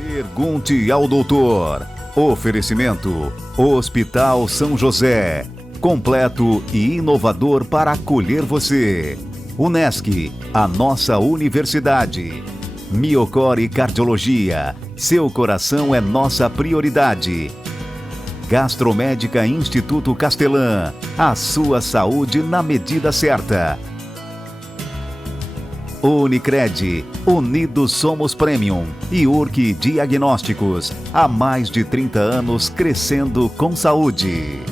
Pergunte ao doutor. Oferecimento: Hospital São José. Completo e inovador para acolher você. Unesc, a nossa universidade. Miocore Cardiologia. Seu coração é nossa prioridade. Gastromédica Instituto Castelã. A sua saúde na medida certa. Unicred, Unidos Somos Premium e Urque Diagnósticos, há mais de 30 anos crescendo com saúde.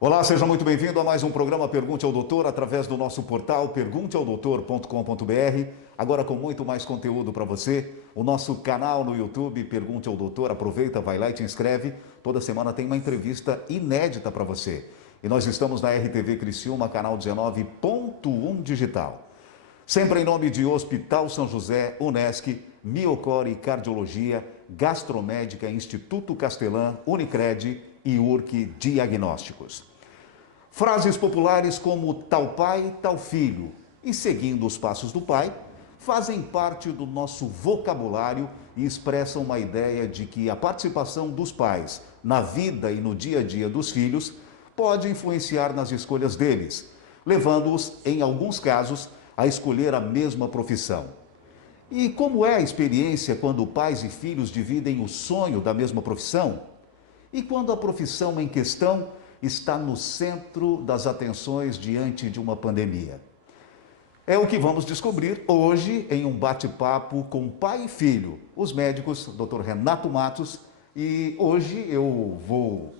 Olá, seja muito bem-vindo a mais um programa Pergunte ao Doutor, através do nosso portal pergunteaodoutor.com.br. Agora com muito mais conteúdo para você. O nosso canal no YouTube, Pergunte ao Doutor, aproveita, vai lá e te inscreve. Toda semana tem uma entrevista inédita para você. E nós estamos na RTV Criciúma, canal 19.1 digital. Sempre em nome de Hospital São José, Unesc, Miocore Cardiologia, Gastromédica Instituto Castelã, Unicred e Urque Diagnósticos. Frases populares como tal pai, tal filho e seguindo os passos do pai fazem parte do nosso vocabulário e expressam uma ideia de que a participação dos pais na vida e no dia a dia dos filhos pode influenciar nas escolhas deles, levando-os, em alguns casos, a escolher a mesma profissão. E como é a experiência quando pais e filhos dividem o sonho da mesma profissão? E quando a profissão em questão está no centro das atenções diante de uma pandemia? É o que vamos descobrir hoje em um bate-papo com pai e filho, os médicos Dr. Renato Matos, e hoje eu vou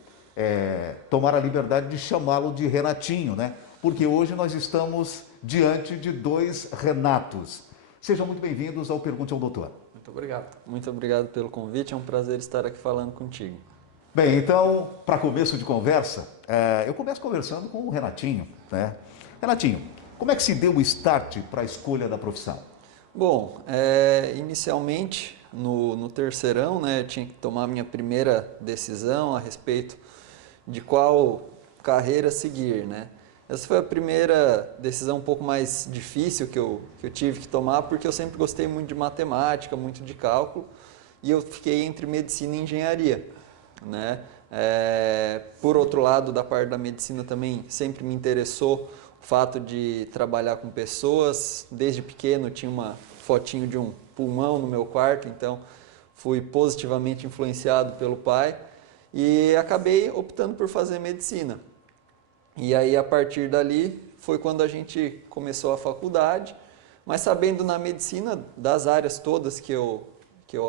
tomar a liberdade de chamá-lo de Renatinho, né? Porque hoje nós estamos diante de dois Renatos. Sejam muito bem-vindos ao Pergunte ao Doutor. Muito obrigado. Muito obrigado pelo convite, é um prazer estar aqui falando contigo. Bem, então, para começo de conversa, eu começo conversando com o Renatinho, né? Renatinho, como é que se deu o start para a escolha da profissão? Bom, inicialmente no terceirão, né, eu tinha que tomar a minha primeira decisão a respeito de qual carreira seguir, né? Essa foi a primeira decisão um pouco mais difícil que eu tive que tomar, porque eu sempre gostei muito de matemática, muito de cálculo, e eu fiquei entre medicina e engenharia, né? Por outro lado, da parte da medicina também sempre me interessou o fato de trabalhar com pessoas. Desde pequeno tinha uma fotinho de um pulmão no meu quarto, então fui positivamente influenciado pelo pai e acabei optando por fazer medicina. E aí, a partir dali, foi quando a gente começou a faculdade, mas sabendo na medicina, das áreas todas que eu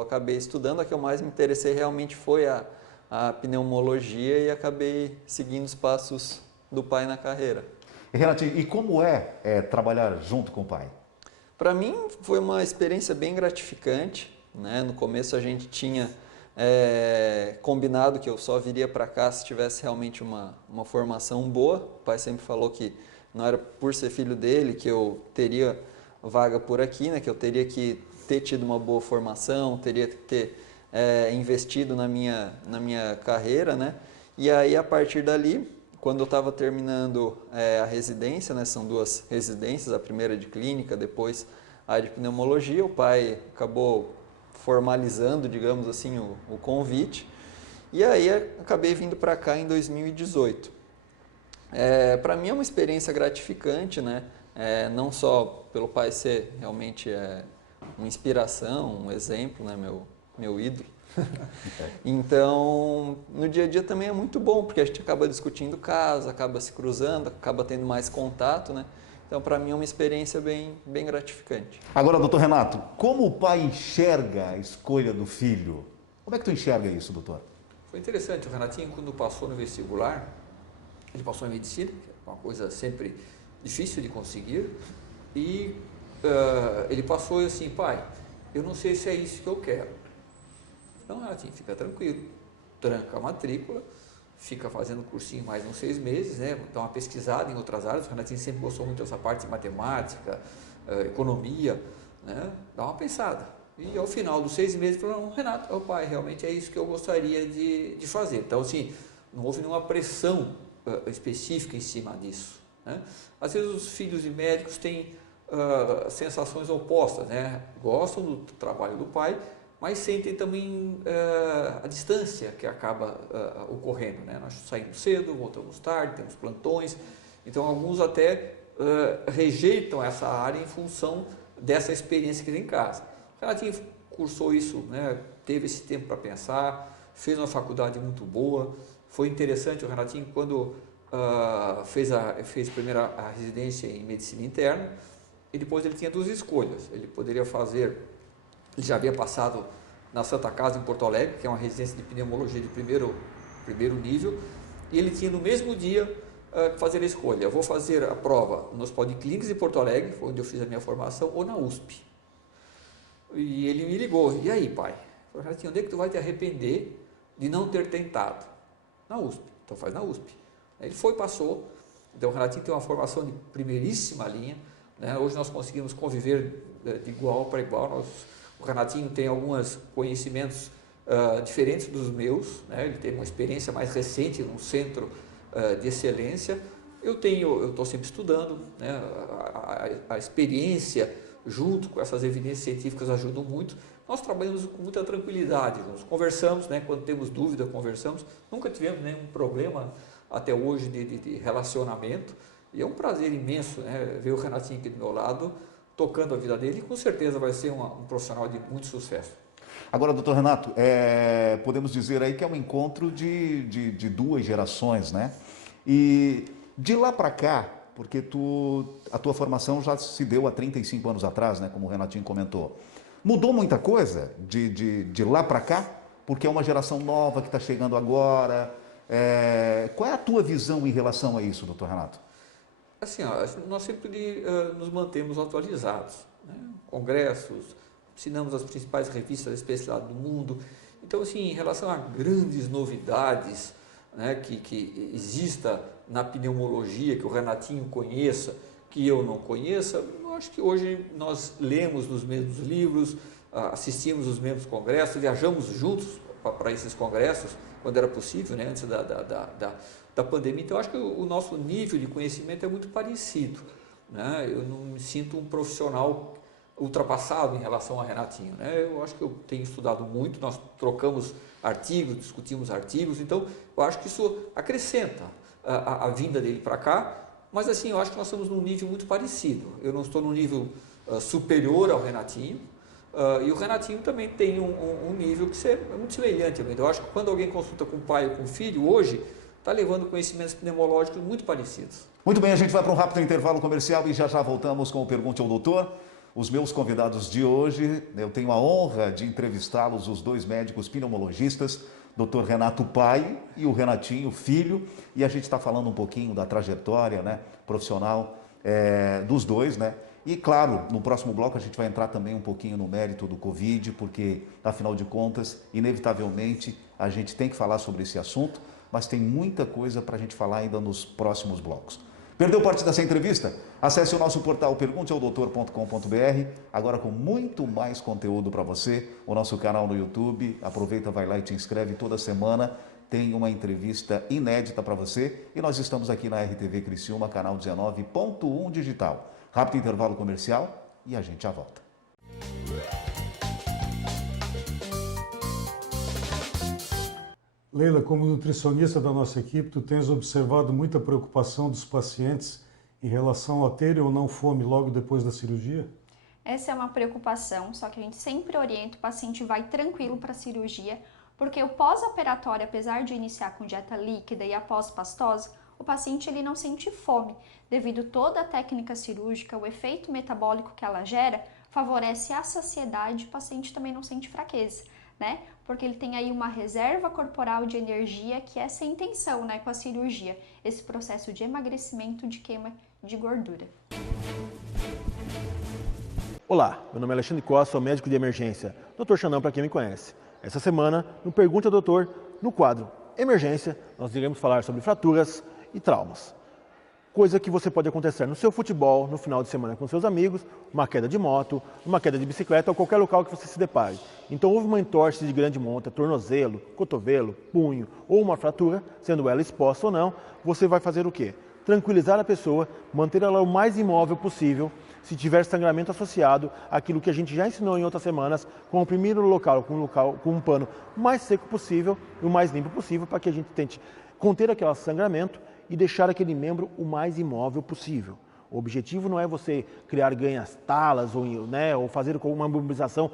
acabei estudando, a que eu mais me interessei realmente foi a pneumologia e acabei seguindo os passos do pai na carreira. Renatinho, e como é trabalhar junto com o pai? Para mim foi uma experiência bem gratificante, né? No começo a gente tinha combinado que eu só viria para cá se tivesse realmente uma formação boa. O pai sempre falou que não era por ser filho dele que eu teria vaga por aqui, né? Que eu teria que ter tido uma boa formação, teria que ter investido na minha carreira, né? E aí, a partir dali, quando eu estava terminando a residência, né? São duas residências, a primeira de clínica, depois a de pneumologia, o pai acabou formalizando, digamos assim, o convite, e aí acabei vindo para cá em 2018. Para mim é uma experiência gratificante, né? Não só pelo pai ser realmente uma inspiração, um exemplo, né? Meu ídolo. Então, no dia a dia também é muito bom, porque a gente acaba discutindo casos, acaba se cruzando, acaba tendo mais contato, né? Então, para mim é uma experiência bem gratificante. Agora, doutor Renato, como o pai enxerga a escolha do filho? Como é que tu enxerga isso, doutor? Foi interessante, o Renatinho, quando passou no vestibular, ele passou em medicina, que é uma coisa sempre difícil de conseguir, e ele passou assim: pai, eu não sei se é isso que eu quero. Então, Renatinho, fica tranquilo, tranca a matrícula, fica fazendo cursinho mais uns 6 meses, né? Dá uma pesquisada em outras áreas. O Renatinho sempre gostou muito dessa parte de matemática, economia, né? Dá uma pensada. E ao final dos 6 meses, falou: Renato, pai, realmente é isso que eu gostaria de fazer. Então, assim, não houve nenhuma pressão específica em cima disso, né? Às vezes os filhos de médicos têm sensações opostas, né? Gostam do trabalho do pai, mas sentem também a distância que acaba ocorrendo, né? Nós saímos cedo, voltamos tarde, temos plantões, então alguns até rejeitam essa área em função dessa experiência que tem em casa. O Renatinho cursou isso, né? Teve esse tempo para pensar, fez uma faculdade muito boa, foi interessante o Renatinho quando fez primeiro a residência em medicina interna, e depois ele tinha duas escolhas. Ele poderia fazer, ele já havia passado na Santa Casa em Porto Alegre, que é uma residência de pneumologia de primeiro nível, e ele tinha no mesmo dia fazer a escolha: eu vou fazer a prova no Hospital de Clínicas de Porto Alegre, foi onde eu fiz a minha formação, ou na USP. E ele me ligou: e aí, pai? Eu falei: onde é que tu vai te arrepender de não ter tentado? Na USP. Então faz na USP. Ele foi, passou. Então o Renatinho tem uma formação de primeiríssima linha, né? Hoje nós conseguimos conviver de igual para igual. O Renatinho tem alguns conhecimentos diferentes dos meus, né? Ele teve uma experiência mais recente num centro de excelência. Eu estou sempre estudando, né? A experiência junto com essas evidências científicas ajudam muito. Nós trabalhamos com muita tranquilidade, nós conversamos, né? Quando temos dúvida, conversamos. Nunca tivemos nenhum problema até hoje de relacionamento, e é um prazer imenso, né, ver o Renatinho aqui do meu lado, tocando a vida dele, e com certeza vai ser um profissional de muito sucesso. Agora, doutor Renato, podemos dizer aí que é um encontro de duas gerações, né? E de lá para cá, porque a tua formação já se deu há 35 anos atrás, né, como o Renatinho comentou. Mudou muita coisa de lá para cá? Porque é uma geração nova que está chegando agora. Qual é a tua visão em relação a isso, doutor Renato? Assim, nós sempre nos mantemos atualizados, né? Congressos, assinamos as principais revistas de especialidade do mundo. Então, assim, em relação a grandes novidades, né, que exista na pneumologia, que o Renatinho conheça, que eu não conheça, eu acho que hoje nós lemos nos mesmos livros, assistimos os mesmos congressos, viajamos juntos para esses congressos, quando era possível, né, antes da pandemia. Então, eu acho que o nosso nível de conhecimento é muito parecido, né? Eu não me sinto um profissional ultrapassado em relação a Renatinho, né? Eu acho que eu tenho estudado muito, nós trocamos artigos, discutimos artigos, então eu acho que isso acrescenta a vinda dele para cá, mas assim, eu acho que nós estamos num nível muito parecido. Eu não estou num nível superior ao Renatinho, e o Renatinho também tem um nível que é muito semelhante. Eu acho que quando alguém consulta com o pai ou com o filho, hoje, está levando conhecimentos pneumológicos muito parecidos. Muito bem, a gente vai para um rápido intervalo comercial e já voltamos com o Pergunte ao Doutor. Os meus convidados de hoje, eu tenho a honra de entrevistá-los, os dois médicos pneumologistas, Dr. Renato pai e o Renatinho filho, e a gente está falando um pouquinho da trajetória, né, profissional dos dois, né? E claro, no próximo bloco a gente vai entrar também um pouquinho no mérito do Covid, porque afinal de contas, inevitavelmente, a gente tem que falar sobre esse assunto, mas tem muita coisa para a gente falar ainda nos próximos blocos. Perdeu parte dessa entrevista? Acesse o nosso portal pergunteaodoutor.com.br, agora com muito mais conteúdo para você, o nosso canal no YouTube, aproveita, vai lá e te inscreve toda semana, tem uma entrevista inédita para você, e nós estamos aqui na RTV Criciúma, canal 19.1 digital. Rápido intervalo comercial e a gente já volta. Leila, como nutricionista da nossa equipe, tu tens observado muita preocupação dos pacientes em relação a terem ou não fome logo depois da cirurgia? Essa é uma preocupação, só que a gente sempre orienta o paciente vai tranquilo para a cirurgia, porque o pós-operatório, apesar de iniciar com dieta líquida e após pastosa, o paciente ele não sente fome, devido toda a técnica cirúrgica, o efeito metabólico que ela gera, favorece a saciedade, o paciente também não sente fraqueza, né? Porque ele tem aí uma reserva corporal de energia, que essa é a intenção, né, com a cirurgia, esse processo de emagrecimento, de queima de gordura. Olá, meu nome é Alexandre Costa, sou médico de emergência, Dr. Xandão para quem me conhece. Essa semana, no Pergunte ao Doutor, no quadro Emergência, nós iremos falar sobre fraturas e traumas. coisa que você pode acontecer no seu futebol, no final de semana com seus amigos, uma queda de moto, uma queda de bicicleta ou qualquer local que você se depare. Então houve uma entorse de grande monta, tornozelo, cotovelo, punho ou uma fratura, sendo ela exposta ou não, você vai fazer o quê? Tranquilizar a pessoa, manter ela o mais imóvel possível. Se tiver sangramento associado, aquilo que a gente já ensinou em outras semanas, comprimir o local com um pano o mais seco possível e o mais limpo possível para que a gente tente conter aquele sangramento e deixar aquele membro o mais imóvel possível. O objetivo não é você criar ganhas talas ou fazer com uma mobilização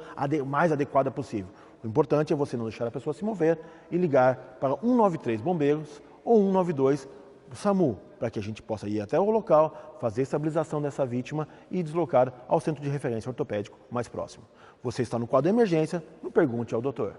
mais adequada possível. O importante é você não deixar a pessoa se mover e ligar para 193 Bombeiros ou 192 SAMU, para que a gente possa ir até o local, fazer a estabilização dessa vítima e deslocar ao centro de referência ortopédico mais próximo. Você está no quadro de emergência, no Pergunte ao Doutor.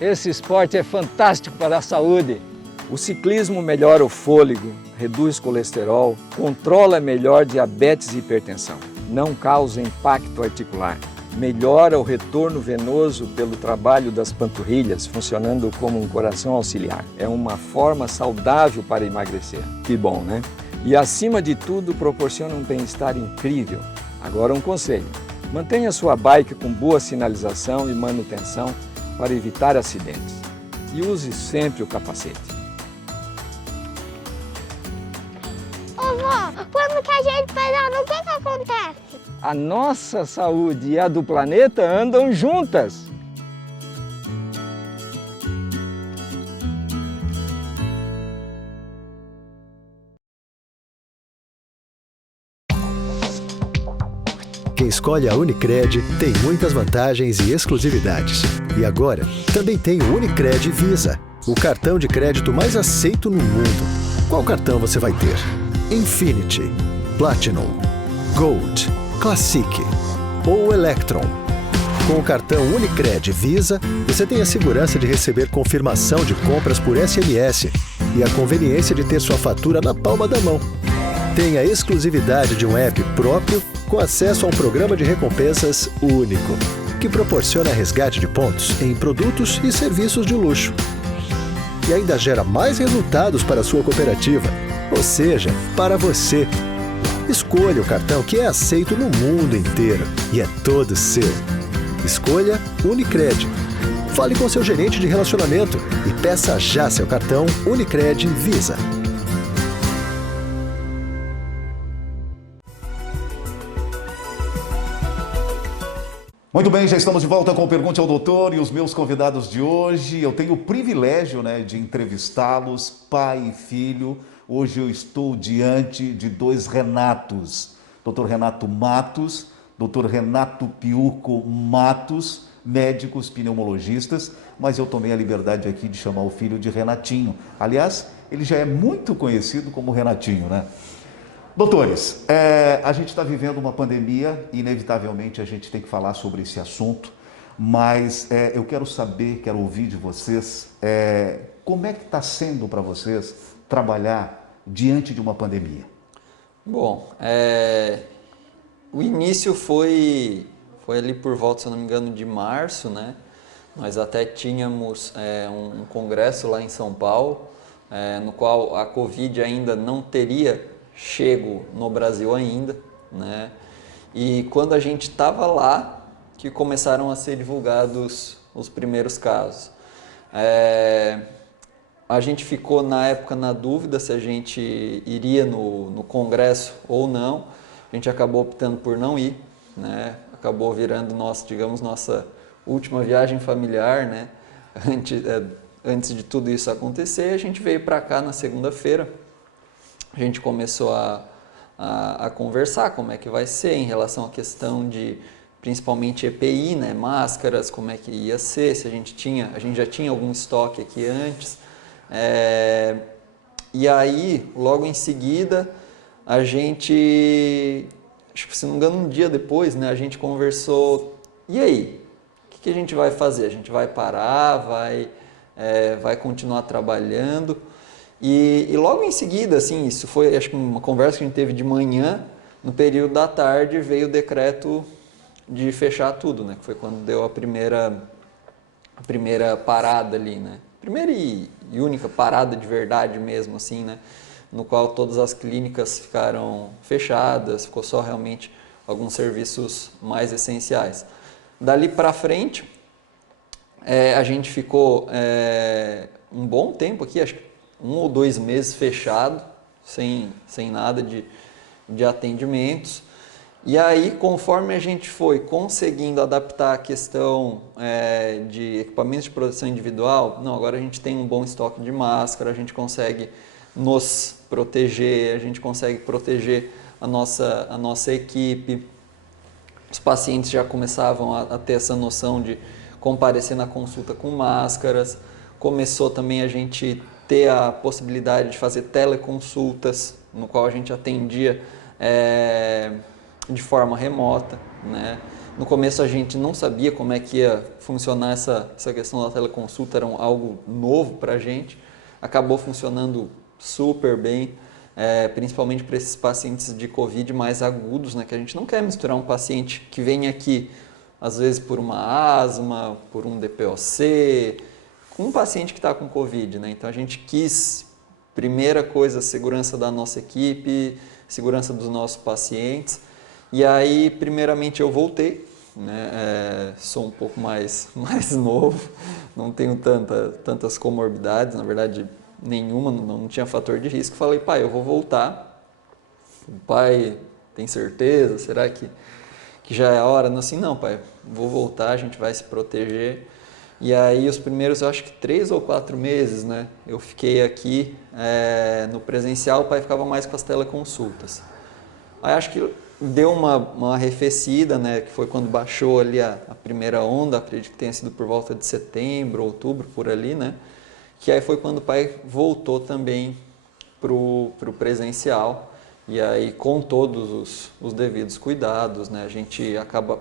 Esse esporte é fantástico para a saúde. O ciclismo melhora o fôlego, reduz colesterol, controla melhor diabetes e hipertensão, não causa impacto articular, melhora o retorno venoso pelo trabalho das panturrilhas, funcionando como um coração auxiliar. É uma forma saudável para emagrecer. Que bom, né? E acima de tudo, proporciona um bem-estar incrível. Agora um conselho: mantenha sua bike com boa sinalização e manutenção para evitar acidentes. E use sempre o capacete. Ô vó, quando que a gente pedala, o que acontece? A nossa saúde e a do planeta andam juntas. Quem escolhe a Unicred tem muitas vantagens e exclusividades. E agora, também tem o Unicred Visa, o cartão de crédito mais aceito no mundo. Qual cartão você vai ter? Infinity, Platinum, Gold, Classic ou Electron. Com o cartão Unicred Visa, você tem a segurança de receber confirmação de compras por SMS e a conveniência de ter sua fatura na palma da mão. Tem a exclusividade de um app próprio com acesso a um programa de recompensas único, que proporciona resgate de pontos em produtos e serviços de luxo. E ainda gera mais resultados para a sua cooperativa, ou seja, para você. Escolha o cartão que é aceito no mundo inteiro e é todo seu. Escolha Unicred. Fale com seu gerente de relacionamento e peça já seu cartão Unicred Visa. Muito bem, já estamos de volta com o Pergunte ao Doutor e os meus convidados de hoje. Eu tenho o privilégio, de entrevistá-los, pai e filho. Hoje eu estou diante de dois Renatos. Dr. Renato Matos, Dr. Renato Piuco Matos, médicos pneumologistas, mas eu tomei a liberdade aqui de chamar o filho de Renatinho. Aliás, ele já é muito conhecido como Renatinho, né? Doutores, a gente está vivendo uma pandemia e inevitavelmente a gente tem que falar sobre esse assunto, mas eu quero saber, quero ouvir de vocês, como é que está sendo para vocês trabalhar diante de uma pandemia? Bom, o início foi ali por volta, se eu não me engano, de março, né? Nós até tínhamos um congresso lá em São Paulo, no qual a Covid ainda não teria chego no Brasil ainda, né? E quando a gente estava lá, que começaram a ser divulgados os primeiros casos. A gente ficou na época na dúvida se a gente iria no congresso ou não. A gente acabou optando por não ir, né? Acabou virando nossa última viagem familiar, né? Antes de tudo isso acontecer, a gente veio para cá na segunda-feira. A gente começou a conversar como é que vai ser em relação à questão de, principalmente EPI, né, máscaras, como é que ia ser, se a gente já tinha algum estoque aqui antes. E aí, logo em seguida, a gente, acho que se não me engano um dia depois, né, a gente conversou, e aí, o que a gente vai fazer? A gente vai parar, vai continuar trabalhando? E logo em seguida, assim, isso foi acho que uma conversa que a gente teve de manhã, no período da tarde veio o decreto de fechar tudo, né? Que foi quando deu a primeira parada ali, né? Primeira e e única parada de verdade mesmo, assim, né? No qual todas as clínicas ficaram fechadas, ficou só realmente alguns serviços mais essenciais. Dali para frente, a gente ficou um bom tempo aqui, acho que 1 ou 2 meses fechado, sem nada de atendimentos. E aí, conforme a gente foi conseguindo adaptar a questão de equipamentos de proteção individual, não, agora a gente tem um bom estoque de máscara, a gente consegue nos proteger, a gente consegue proteger a nossa equipe. Os pacientes já começavam a ter essa noção de comparecer na consulta com máscaras. Começou também a gente ter a possibilidade de fazer teleconsultas, no qual a gente atendia de forma remota, né? No começo a gente não sabia como é que ia funcionar essa questão da teleconsulta, era algo novo para a gente. Acabou funcionando super bem, principalmente para esses pacientes de Covid mais agudos, né? Que a gente não quer misturar um paciente que vem aqui, às vezes por uma asma, por um DPOC, com um paciente que está com Covid, né? Então a gente quis, primeira coisa, a segurança da nossa equipe, segurança dos nossos pacientes. E aí, primeiramente, eu voltei, né? Sou um pouco mais novo, não tenho tantas comorbidades, na verdade, nenhuma, não tinha fator de risco. Falei, pai, eu vou voltar. O pai, tem certeza? Será que já é a hora? Não, assim, não, pai, vou voltar, a gente vai se proteger. E aí, os primeiros, eu acho que 3 ou 4 meses, né? Eu fiquei aqui no presencial, o pai ficava mais com as teleconsultas. Aí, acho que deu uma arrefecida, né, que foi quando baixou ali a primeira onda, acredito que tenha sido por volta de setembro, outubro, por ali, né, que aí foi quando o pai voltou também pro presencial, e aí com todos os devidos cuidados, né, a gente acaba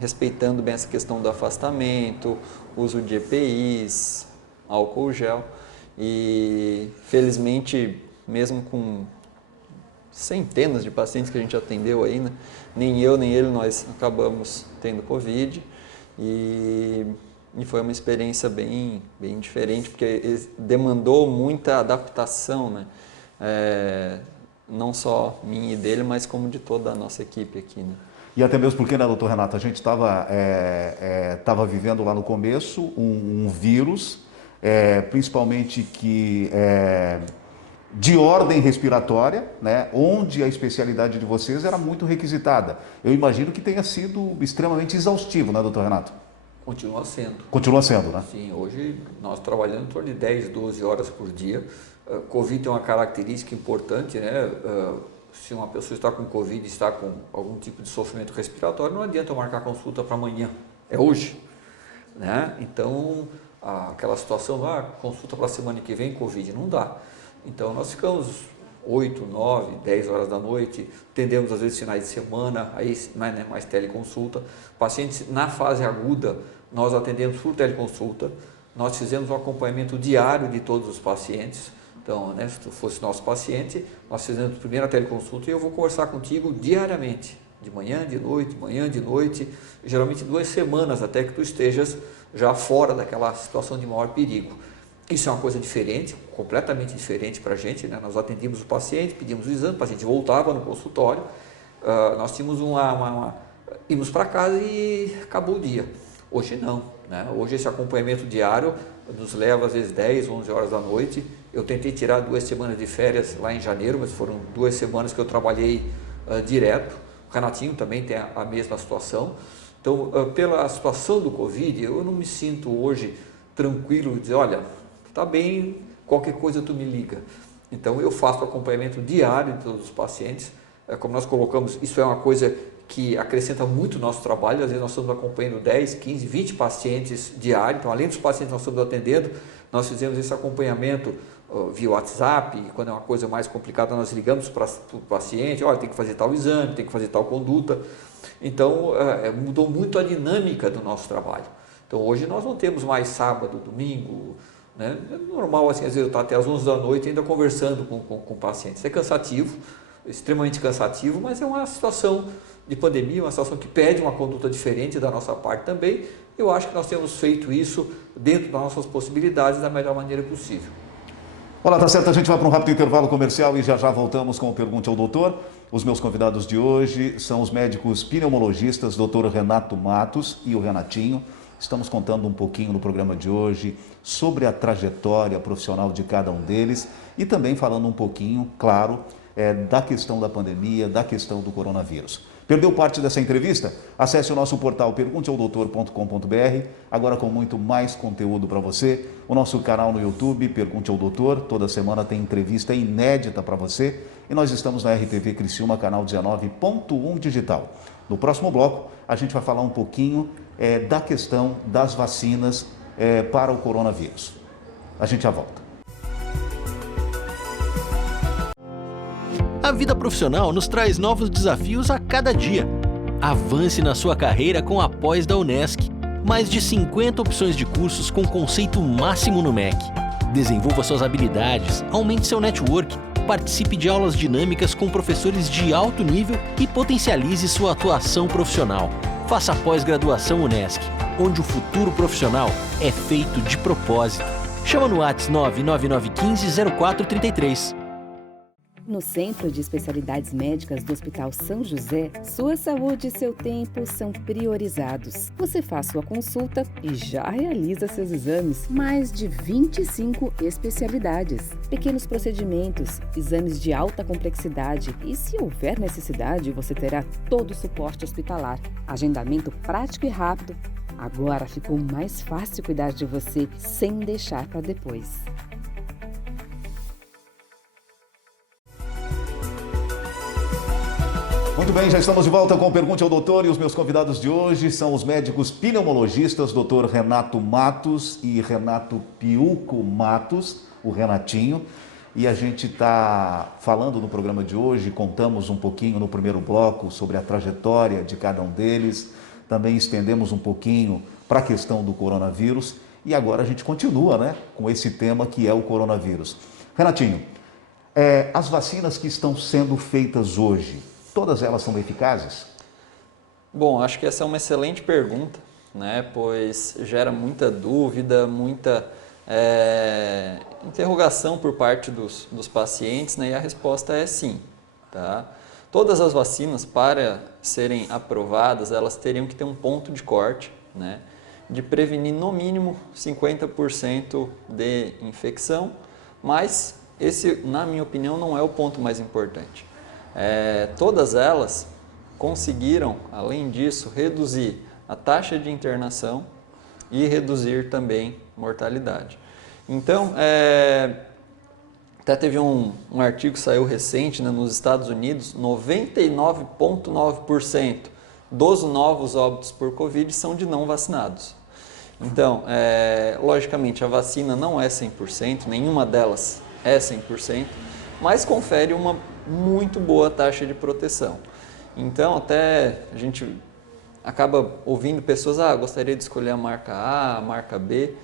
respeitando bem essa questão do afastamento, uso de EPIs, álcool gel, e felizmente, mesmo com centenas de pacientes que a gente atendeu aí, né? Nem eu, nem ele, nós acabamos tendo Covid e foi uma experiência bem diferente, porque demandou muita adaptação, né? Não só minha e dele, mas como de toda a nossa equipe aqui, né? E até mesmo porque, né, doutor Renato, a gente estava vivendo lá no começo um vírus, principalmente que de ordem respiratória, né, onde a especialidade de vocês era muito requisitada. Eu imagino que tenha sido extremamente exaustivo, né, doutor Renato? Continua sendo. Continua sendo, né? Sim, hoje nós trabalhamos em torno de 10, 12 horas por dia. Covid tem uma característica importante, né? Se uma pessoa está com Covid, está com algum tipo de sofrimento respiratório, não adianta eu marcar consulta para amanhã, é hoje, né? Então, aquela situação, consulta para a semana que vem, Covid, não dá. Então, nós ficamos 8, 9, 10 horas da noite, atendemos às vezes finais de semana, aí não é mais teleconsulta. Pacientes na fase aguda, nós atendemos por teleconsulta, nós fizemos um acompanhamento diário de todos os pacientes. Então, né, se tu fosse nosso paciente, nós fizemos primeiro a teleconsulta e eu vou conversar contigo diariamente, de manhã, de noite, geralmente 2 semanas até que tu estejas já fora daquela situação de maior perigo. Isso é uma coisa diferente, completamente diferente para a gente, né? Nós atendíamos o paciente, pedimos o exame, o paciente voltava no consultório, nós tínhamos íamos para casa e acabou o dia. Hoje não, né? Hoje esse acompanhamento diário nos leva às vezes 10, 11 horas da noite. Eu tentei tirar 2 semanas de férias lá em janeiro, mas foram 2 semanas que eu trabalhei direto. O Renatinho também tem a mesma situação. Então, pela situação do Covid, eu não me sinto hoje tranquilo de dizer, olha, tá bem, qualquer coisa tu me liga. Então eu faço acompanhamento diário de todos os pacientes, como nós colocamos, isso é uma coisa que acrescenta muito o nosso trabalho, às vezes nós estamos acompanhando 10, 15, 20 pacientes diários, então além dos pacientes que nós estamos atendendo, nós fizemos esse acompanhamento via WhatsApp, quando é uma coisa mais complicada nós ligamos para o paciente, olha, tem que fazer tal exame, tem que fazer tal conduta, então mudou muito a dinâmica do nosso trabalho. Então hoje nós não temos mais sábado, domingo, né? É normal, assim, às vezes eu estou até às 11 da noite ainda conversando com pacientes. É cansativo, extremamente cansativo, mas é uma situação de pandemia, uma situação que pede uma conduta diferente da nossa parte também. Eu acho que nós temos feito isso dentro das nossas possibilidades da melhor maneira possível. Olá, tá certo, a gente vai para um rápido intervalo comercial e já voltamos com o Pergunte ao Doutor. Os meus convidados de hoje são os médicos pneumologistas, Dr. Renato Matos e o Renatinho. Estamos contando um pouquinho no programa de hoje sobre a trajetória profissional de cada um deles e também falando um pouquinho, claro, da questão da pandemia, da questão do coronavírus. Perdeu parte dessa entrevista? Acesse o nosso portal pergunteaodoutor.com.br, agora com muito mais conteúdo para você. O nosso canal no YouTube, Pergunte ao Doutor, toda semana tem entrevista inédita para você. E nós estamos na RTV Criciúma, canal 19.1 digital. No próximo bloco, a gente vai falar um pouquinho da questão das vacinas para o coronavírus. A gente já volta. A vida profissional nos traz novos desafios a cada dia. Avance na sua carreira com a pós da Unesc. Mais de 50 opções de cursos com conceito máximo no MEC. Desenvolva suas habilidades, aumente seu network, participe de aulas dinâmicas com professores de alto nível e potencialize sua atuação profissional. Faça a pós-graduação Unesc, onde o futuro profissional é feito de propósito. Chama no WhatsApp 99915-0433. No Centro de Especialidades Médicas do Hospital São José, sua saúde e seu tempo são priorizados. Você faz sua consulta e já realiza seus exames. Mais de 25 especialidades, pequenos procedimentos, exames de alta complexidade e, se houver necessidade, você terá todo o suporte hospitalar. Agendamento prático e rápido. Agora ficou mais fácil cuidar de você sem deixar para depois. Muito bem, já estamos de volta com o Pergunte ao Doutor e os meus convidados de hoje são os médicos pneumologistas, Dr. Renato Matos e Renato Piuco Matos, o Renatinho. E a gente está falando no programa de hoje, contamos um pouquinho no primeiro bloco sobre a trajetória de cada um deles, também estendemos um pouquinho para a questão do coronavírus e agora a gente continua, né, com esse tema que é o coronavírus. Renatinho, as vacinas que estão sendo feitas hoje, todas elas são eficazes? Bom, acho que essa é uma excelente pergunta, né? Pois gera muita dúvida, muita interrogação por parte dos pacientes, né? E a resposta é sim. Tá? Todas as vacinas, para serem aprovadas, elas teriam que ter um ponto de corte, né? De prevenir no mínimo 50% de infecção, mas esse, na minha opinião, não é o ponto mais importante. Todas elas conseguiram, além disso, reduzir a taxa de internação e reduzir também mortalidade. Então, até teve um artigo que saiu recente, né, nos Estados Unidos, 99,9% dos novos óbitos por Covid são de não vacinados. Então, logicamente, a vacina não é 100%, nenhuma delas é 100%, mas confere uma muito boa taxa de proteção. Então, até a gente acaba ouvindo pessoas, gostaria de escolher a marca A, a marca B.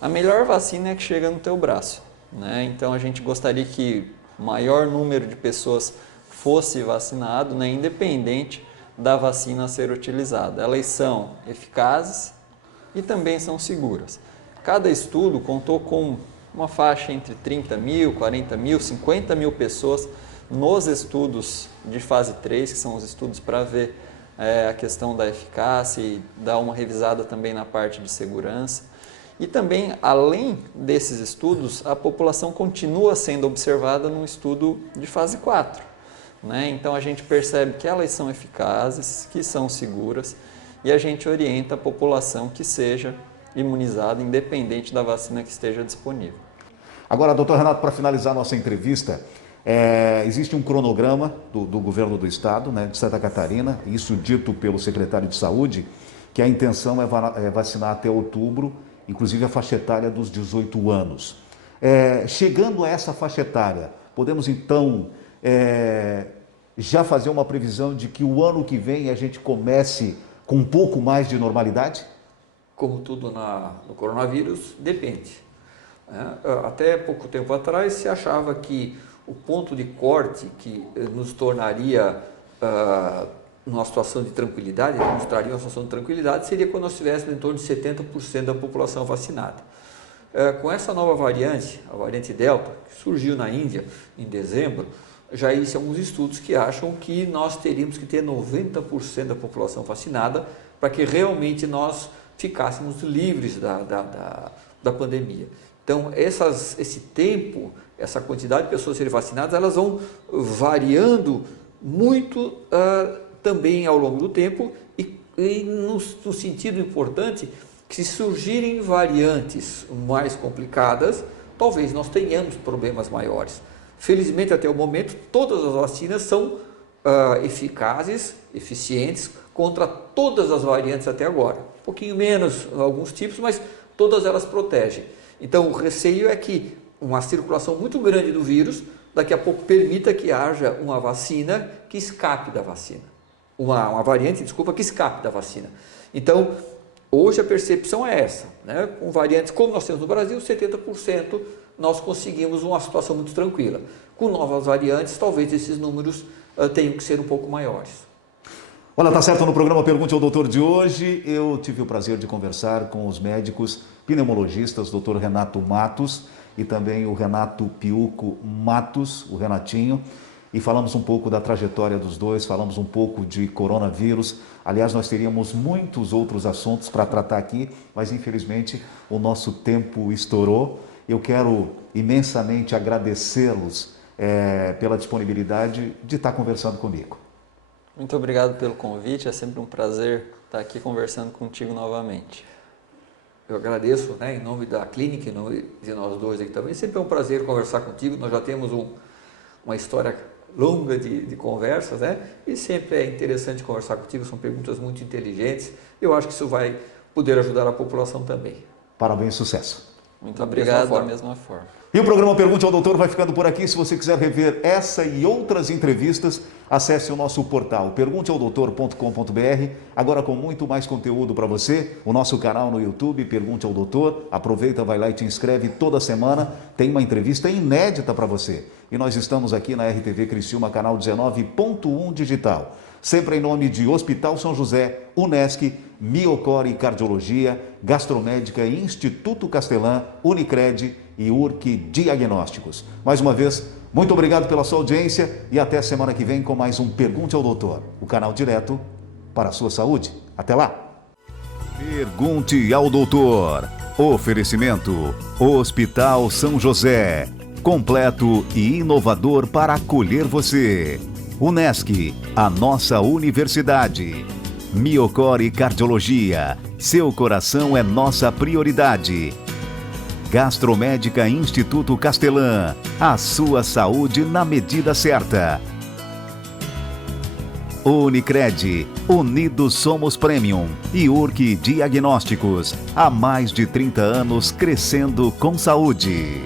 A melhor vacina é a que chega no teu braço, né? Então, a gente gostaria que o maior número de pessoas fosse vacinado, né, independente da vacina a ser utilizada. Elas são eficazes e também são seguras. Cada estudo contou com uma faixa entre 30 mil, 40 mil, 50 mil pessoas nos estudos de fase 3, que são os estudos para ver a questão da eficácia e dar uma revisada também na parte de segurança. E também, além desses estudos, a população continua sendo observada no estudo de fase 4. Né? Então, a gente percebe que elas são eficazes, que são seguras, e a gente orienta a população que seja imunizada, independente da vacina que esteja disponível. Agora, doutor Renato, para finalizar nossa entrevista, existe um cronograma do governo do estado, né, de Santa Catarina, isso dito pelo secretário de Saúde, que a intenção é vacinar até outubro, inclusive a faixa etária dos 18 anos. Chegando a essa faixa etária, podemos então já fazer uma previsão de que o ano que vem a gente comece com um pouco mais de normalidade? Como tudo no coronavírus, depende. Até pouco tempo atrás se achava que o ponto de corte que nos tornaria numa situação de tranquilidade, nos traria uma situação de tranquilidade, seria quando nós tivéssemos em torno de 70% da população vacinada. Com essa nova variante, a variante Delta, que surgiu na Índia em dezembro, já existem alguns estudos que acham que nós teríamos que ter 90% da população vacinada para que realmente nós ficássemos livres da pandemia. Então, esse tempo, essa quantidade de pessoas serem vacinadas, elas vão variando muito também ao longo do tempo e no sentido importante que se surgirem variantes mais complicadas, talvez nós tenhamos problemas maiores. Felizmente, até o momento, todas as vacinas são eficazes, eficientes contra todas as variantes até agora. Um pouquinho menos alguns tipos, mas todas elas protegem. Então, o receio é que uma circulação muito grande do vírus, daqui a pouco permita que haja uma vacina que escape da vacina. Uma variante, que escape da vacina. Então, hoje a percepção é essa, né? Com variantes como nós temos no Brasil, 70% nós conseguimos uma situação muito tranquila. Com novas variantes, talvez esses números tenham que ser um pouco maiores. Olha, tá certo, no programa Pergunte ao Doutor de hoje, eu tive o prazer de conversar com os médicos pneumologistas, Dr. Renato Matos e também o Renato Piuco Matos, o Renatinho, e falamos um pouco da trajetória dos dois, falamos um pouco de coronavírus. Aliás, nós teríamos muitos outros assuntos para tratar aqui, mas infelizmente o nosso tempo estourou. Eu quero imensamente agradecê-los pela disponibilidade de estar conversando comigo. Muito obrigado pelo convite, é sempre um prazer estar aqui conversando contigo novamente. Eu agradeço, né, em nome da clínica, em nome de nós dois aqui também. Sempre é um prazer conversar contigo, nós já temos uma história longa de conversas, né? E sempre é interessante conversar contigo, são perguntas muito inteligentes. Eu acho que isso vai poder ajudar a população também. Parabéns, sucesso. Muito obrigado, da mesma forma. E o programa Pergunte ao Doutor vai ficando por aqui. Se você quiser rever essa e outras entrevistas, acesse o nosso portal pergunteaodoutor.com.br, agora com muito mais conteúdo para você. O nosso canal no YouTube, Pergunte ao Doutor. Aproveita, vai lá e te inscreve toda semana. Tem uma entrevista inédita para você. E nós estamos aqui na RTV Criciúma, canal 19.1 digital. Sempre em nome de Hospital São José, Unesc, Miocore Cardiologia, Gastromédica, Instituto Castelã, Unicred e URC Diagnósticos. Mais uma vez, muito obrigado pela sua audiência e até semana que vem com mais um Pergunte ao Doutor, o canal direto para a sua saúde. Até lá! Pergunte ao Doutor. Oferecimento Hospital São José. Completo e inovador para acolher você. Unesc, a nossa universidade. Miocore Cardiologia, seu coração é nossa prioridade. Gastromédica Instituto Castelã, a sua saúde na medida certa. Unicred, unidos somos Premium. E URC Diagnósticos, há mais de 30 anos crescendo com saúde.